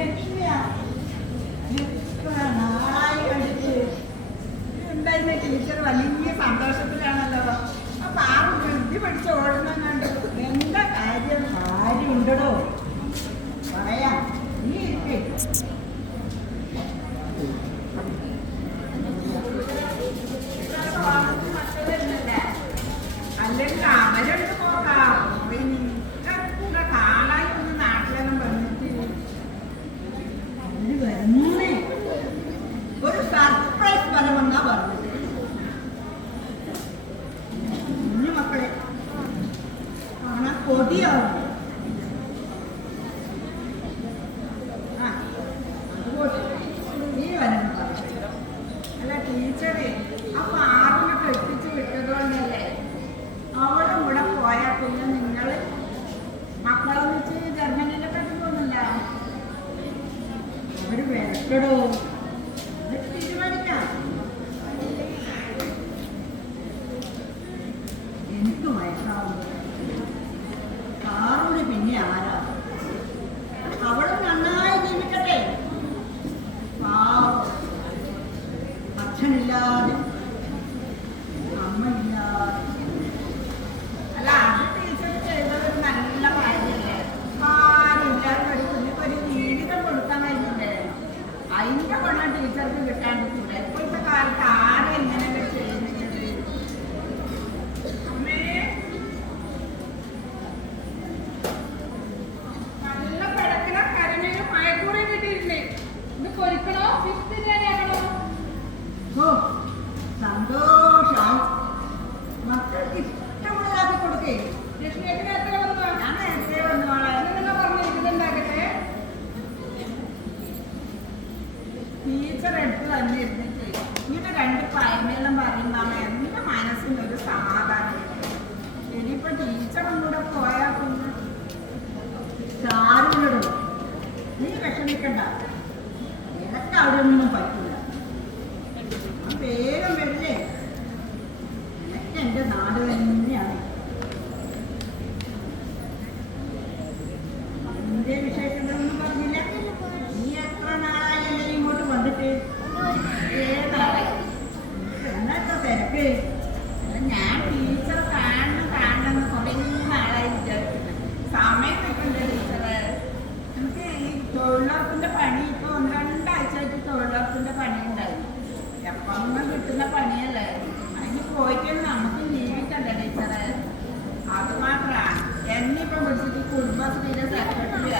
ലക്ഷ്മിയാ നാളായി കണ്ടിട്ട് എന്തായിരുന്നു ടീച്ചർ വലിയ സന്തോഷത്തിലാണല്ലോ. അപ്പൊ ആ വൃത്തി പഠിച്ച് ഓടുന്ന കണ്ടു. എന്താ കാര്യം ഉണ്ടോ പറയാ നീ ഇരിക്കേ. അല്ലെങ്കിൽ അവരെടുത്ത് പോകാം. കൂടെ കാണാൻ ഒന്ന് നാട്ടിലെല്ലാം വന്നിട്ട് അവര് വരുന്നേ ഒരു സർപ്രൈസ് വരമെന്നാ പറഞ്ഞത്. കുഞ്ഞു മക്കളെ കാണാൻ കൊതിയാവും. നീ വരണം അല്ല ടീച്ചറെ. അപ്പൊ ആറിനൊക്കെ എത്തിച്ച് വിട്ടതുകൊണ്ടല്ലേ അവളും ഇവിടെ പോയാൽ പിന്നെ നിങ്ങൾ മക്കളൊന്നിച്ച് ജർമ്മനിയിലൊക്കെ പോകുന്നില്ല. അവര് വരക്കടോ തീരുമാനിക്കാം. എനിക്ക് വയസ്സാവും. കാറിന് പിന്നെ ആരാ? അവളും നന്നായി ജീവിക്കട്ടെ. അച്ഛനില്ലാതെ അമ്മയില്ലാതെ. അല്ല അത് ടീച്ചർ ചെയ്തതൊരു നല്ല കാര്യമല്ലേ. ആരുമില്ലാതെ ഒരു കുഞ്ഞിക്കൊരു ജീവിതം കൊടുക്കാൻ കഴിഞ്ഞില്ലേ. അതിന്റെ ഗുണം ടീച്ചർക്ക് കിട്ടാണ്ടിട്ടില്ല. ഇപ്പോഴത്തെ കാലത്ത് ആരും എങ്ങനെയൊക്കെ ചെയ്യുന്നത്. അമ്മേ നല്ല കിടക്കണ കരഞ്ഞൊരു മയക്കൂടെ കിട്ടിയിരുന്നേ. ഇത് പൊരിക്കണോ ഫിഫ്റ്റിനാണോ? സന്തോഷം. മക്കൾക്ക് ഇഷ്ടമുള്ളതാക്കി കൊടുക്കേ. ലക്ഷ്മിയൊക്കെ നേരത്തെ വന്നു. ഞാൻ നേരത്തെ വന്നോളാം. നിങ്ങൾ പറഞ്ഞിരിക്കുന്നുണ്ടാക്കട്ടെ. ടീച്ചർ എടുത്ത് തന്നെ ഇരുന്നിട്ട് ഇങ്ങനെ രണ്ട് പഴമെല്ലാം പറയുമ്പോൾ എന്റെ മനസ്സിനൊരു സമാധാനം. ഇനിയിപ്പോ ടീച്ചറും കൂടെ പോയാൽ പിന്നെ ചാരുവിടും. നീ വിഷമിക്കണ്ട. നിനക്ക് അവിടെ ഒന്നും പറ്റില്ല. വേഗം വരില്ലേ. എനിക്ക് എൻ്റെ നാട് തന്നെയാണ്. നിന്റെ വിശേഷങ്ങളൊന്നും പറഞ്ഞില്ല. നീ എത്ര നാളായല്ലേ ഇങ്ങോട്ട് വന്നിട്ട്? ഏതാളായി എന്നാ തിരക്ക്? ഞാൻ ടീച്ചർ കാണണമെന്ന് കുറേ നാളായി വിചാരിക്കുന്നത്. സമയം കിട്ടണ്ടേ ടീച്ചറ്? എനിക്ക് ഈ തൊഴിലുറപ്പിൻ്റെ പണി ഇപ്പോൾ 1-2 ആഴ്ചയായിട്ട് തൊഴിലുറപ്പിൻ്റെ പണി ഉണ്ടായിരുന്നു. എപ്പം കിട്ടുന്ന പണിയല്ലേ. അതിന് പോയിട്ട് നമുക്ക് ജീവിക്കണ്ടേ ടീച്ചറെ. അത് മാത്രമാണ് എന്നെ ഇപ്പം പിടിച്ചിട്ട് കുടുംബശ്രീയുടെ സെക്രട്ടറി